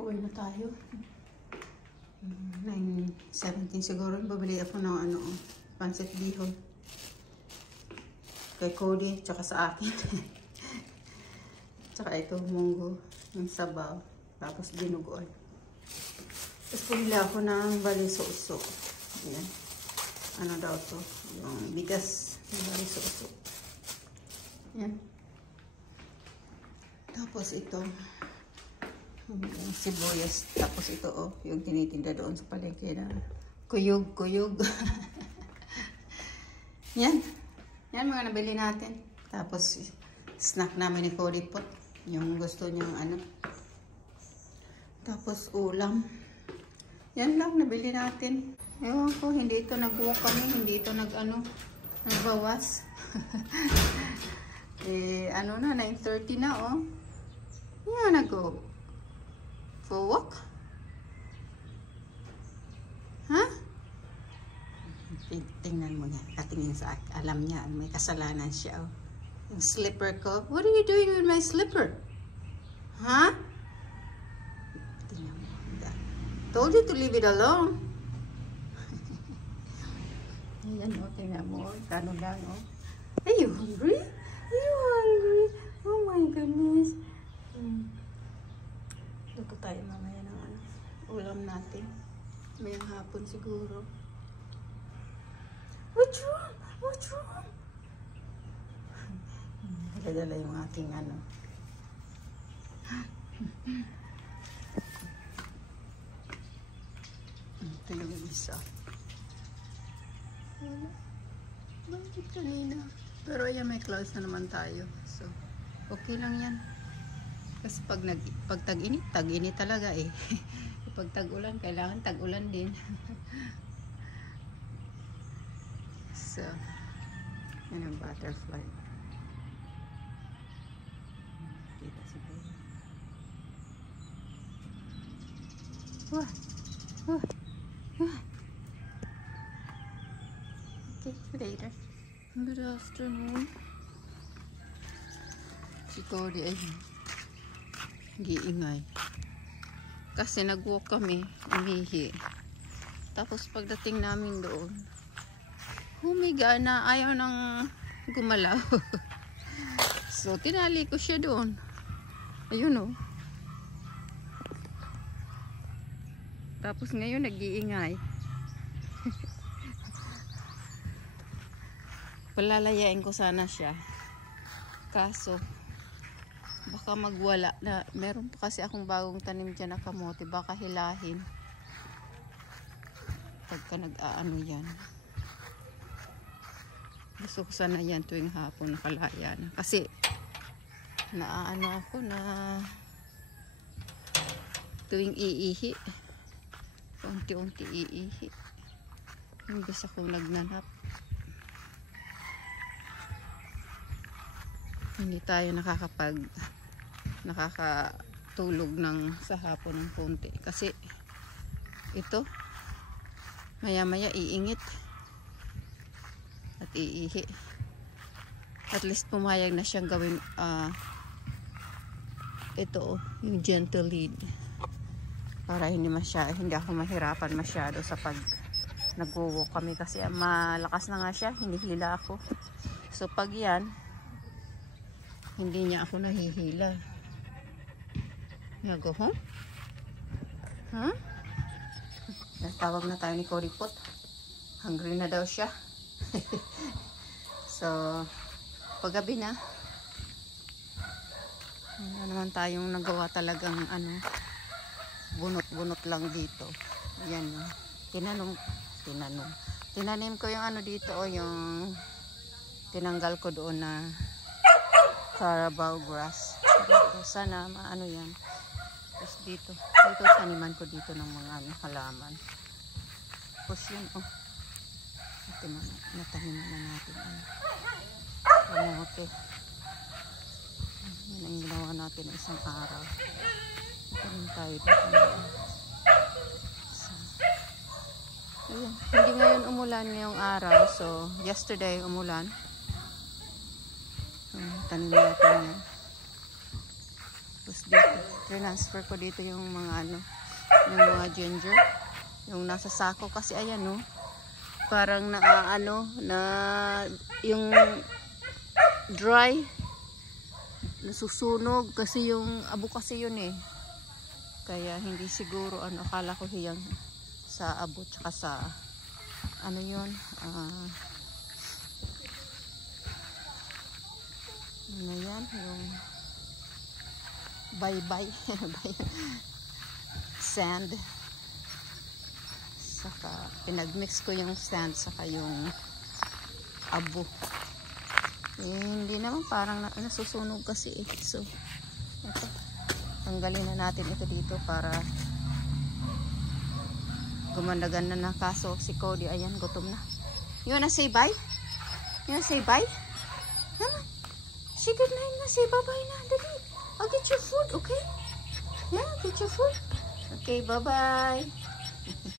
Uwi na tayo. 9:17 siguro. Babili ako ng ano, pancit bihon. Kay Cody, tsaka sa akin. Tsaka ito, munggo. Yung sabaw. Tapos dinuguan. Tapos pumili ako ng baliso-uso. Ayan. Ano daw to? Yung bigas ng baliso-uso. Ayan. Tapos ito. Yung sibuyas. Tapos ito, oh, yung tinitinda doon sa palengke na kuyog. Yan. Yan mga nabili natin. Tapos, snack namin ni Cody Pot. Yung gusto niyang ano. Tapos, ulam. Yan lang, nabili natin. Ewan ko, hindi ito nag-walk kami. Hindi ito nagbawas. Ano na, 9:30 na, oh. Yan, nag-go. For walk? Ha? Tingnan mo nga. Katingin sa akin. Alam niya, may kasalanan siya. Oh. Yung slipper ko. What are you doing with my slipper? Ha? Tingnan mo. Told you to leave it alone. Ayan o, tingnan mo. Tano lang o. Are you hungry? Are you hungry? Oh my goodness. Luto tayo mamaya ng ano, ulam natin. Mayang hapon siguro. What's wrong? What's wrong? Dala yung aking ano. Ito yung isa. Wala. Bakit kanina? Pero ayan, may clouds na naman tayo. So, okay lang yan. Kasi pag tag-init, tag-init talaga eh. Pag tag-ulan, kailangan tag-ulan din. So, yan ang butterfly. Kita siguro. Wah! Wah! Wah! Okay, later. Good afternoon. Si Cody ay giingay. Kasi nag-walk kami, umihi. Tapos pagdating namin doon, humiga na, ayaw nang gumalaw. So, tinali ko siya doon. Ayun oh. Tapos ngayon nag-iingay. Palalayain ko sana siya. Kaso, baka magwala na. Meron pa kasi akong bagong tanim dyan na kamote. Baka hilahin. Pagka nag-aano yan. Gusto ko sana yan tuwing hapon nakalaya na. Kasi, naaano ako na tuwing iihi. Unti-unti iihi. Imbes ako nagnanap. Hindi tayo nakakatulog ng sa hapon ng konti kasi ito maya-maya iingit at iihi. At least pumayag na siyang gawin ito yung gentle lead para hindi ako mahirapan masyado sa pag nag-walk kami kasi malakas na nga siya, hinihila ako. So pag yan hindi niya ako nahihila. Go home? Huh? Tawag na tayo ni Cody Pot. Hungry na daw siya. So, paggabi na. Wala naman tayong nagawa talagang ano, bunot-bunot lang dito. Yan o. Tinanim ko yung ano dito o yung tinanggal ko doon na Carabao grass. Dito, sana maano yan. Tapos dito taniman ko dito ng mga ano, halaman. Tapos yun, oh. Natanim na natin. Kamote. Yan ang ginawa natin ng isang araw. Tanim tayo dito. So, ayun. Hindi ngayon umulan ngayong araw. So, yesterday umulan. Tanim natin yan. Tapos dito. transfer ko dito yung mga ano, yung mga ginger, yung nasa sako kasi ayan no, parang na ano na yung dry, nasusunog kasi yung abo kasi yun eh, kaya hindi siguro ano, akala ko hiyang sa abo tsaka sa ano yun, ano yan, yung bye-bye sand, saka pinagmix ko yung sand saka yung abo eh, hindi naman parang nasusunog kasi eh. So ito, tanggalin na natin ito dito para gumandagan na kaso si Cody ayan gutom na. You wanna say bye? You wanna say bye? Come on, say good night na, say bye bye na. Dali, I'll get your food, okay? Yeah, get your food. Okay, bye bye.